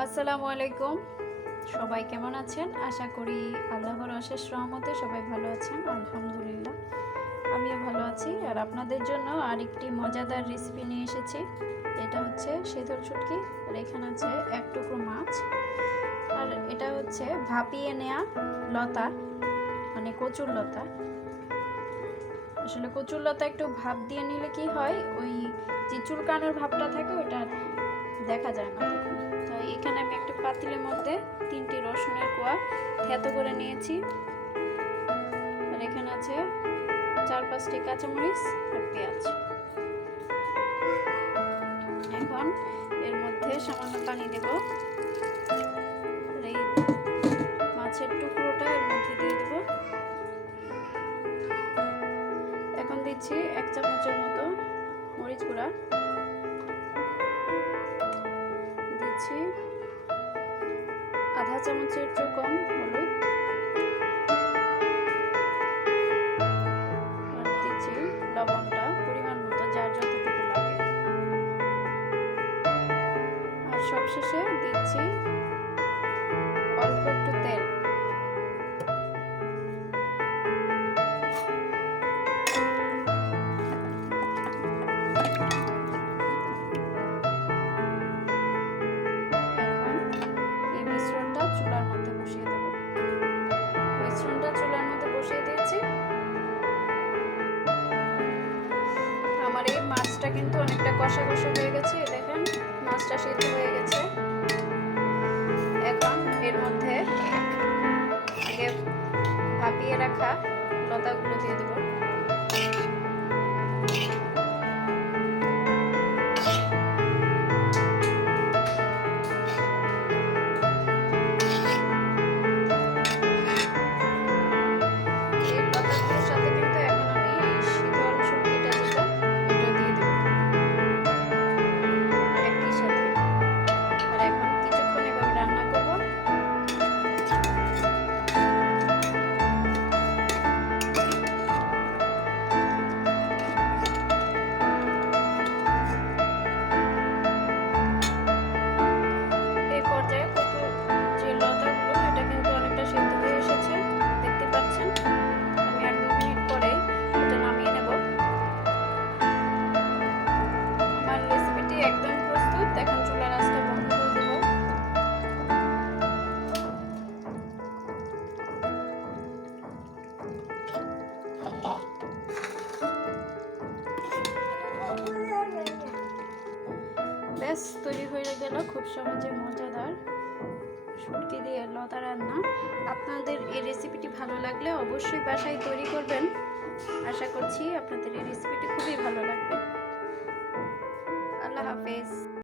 আসসালামু আলাইকুম। সবাই কেমন আছেন? আশা করি আল্লাহর অশেষ রহমতে সবাই ভালো আছেন। আলহামদুলিল্লাহ আমিও ভালো আছি। আর আপনাদের জন্য আরেকটি মজাদার রেসিপি নিয়ে এসেছি। এটা হচ্ছে শীতল শুটকি, আর এখানে আছে এক টুকরো মাছ, আর এটা হচ্ছে ভাপিয়ে নেওয়া লতা, মানে কচুর লতা। আসলে কচুর লতা একটু ভাপ দিয়ে নিলে কি হয়, ওই যে চুলকানোর ভাবটা থাকে ওটা দেখা যায় না তখন। তাই এখানে আমি একটা পাতিলের মধ্যে 3টি রসুনের কোয়া থেতো করে নিয়েছি, আর এখানে আছে 4-5টি কাঁচামরিচ আর পেঁয়াজ। এখন এর মধ্যে সামান্য পানি দেব, আর এই মাছের টুকরোটা এর মধ্যে দিয়ে দেব। এখন দিচ্ছি 1 চামচের মতো মরিচ গুঁড়া, দিচ্ছি আধা চামচের চেয়ে কম হলুদ, আর দিচ্ছি লবণটা পরিমাণ মতো, যার যতটুকু লাগে। আর সবশেষে দিচ্ছি অল্প একটু তেল। চুলার মধ্যে বসিয়ে দেব। মিশ্রণটা চুলার মধ্যে বসিয়ে দিয়েছি। আমার এই মাছটা কিন্তু অনেকটা কষা কষা হয়ে গেছে, দেখেন মাছটা সিদ্ধ হয়ে গেছে। এখন এর মধ্যে আগে ভাপিয়ে রাখা লতাগুলো দিয়ে দেব। ব্যাস তৈরি হয়ে গেল খুব সহজে মজাদার শুটকি দিয়ে লতা রান্না। আপনাদের এই রেসিপিটি ভালো লাগলে অবশ্যই বাসায় তৈরি করবেন। আশা করছি আপনাদের এই রেসিপিটি খুবই ভালো লাগবে। আল্লাহ হাফেজ।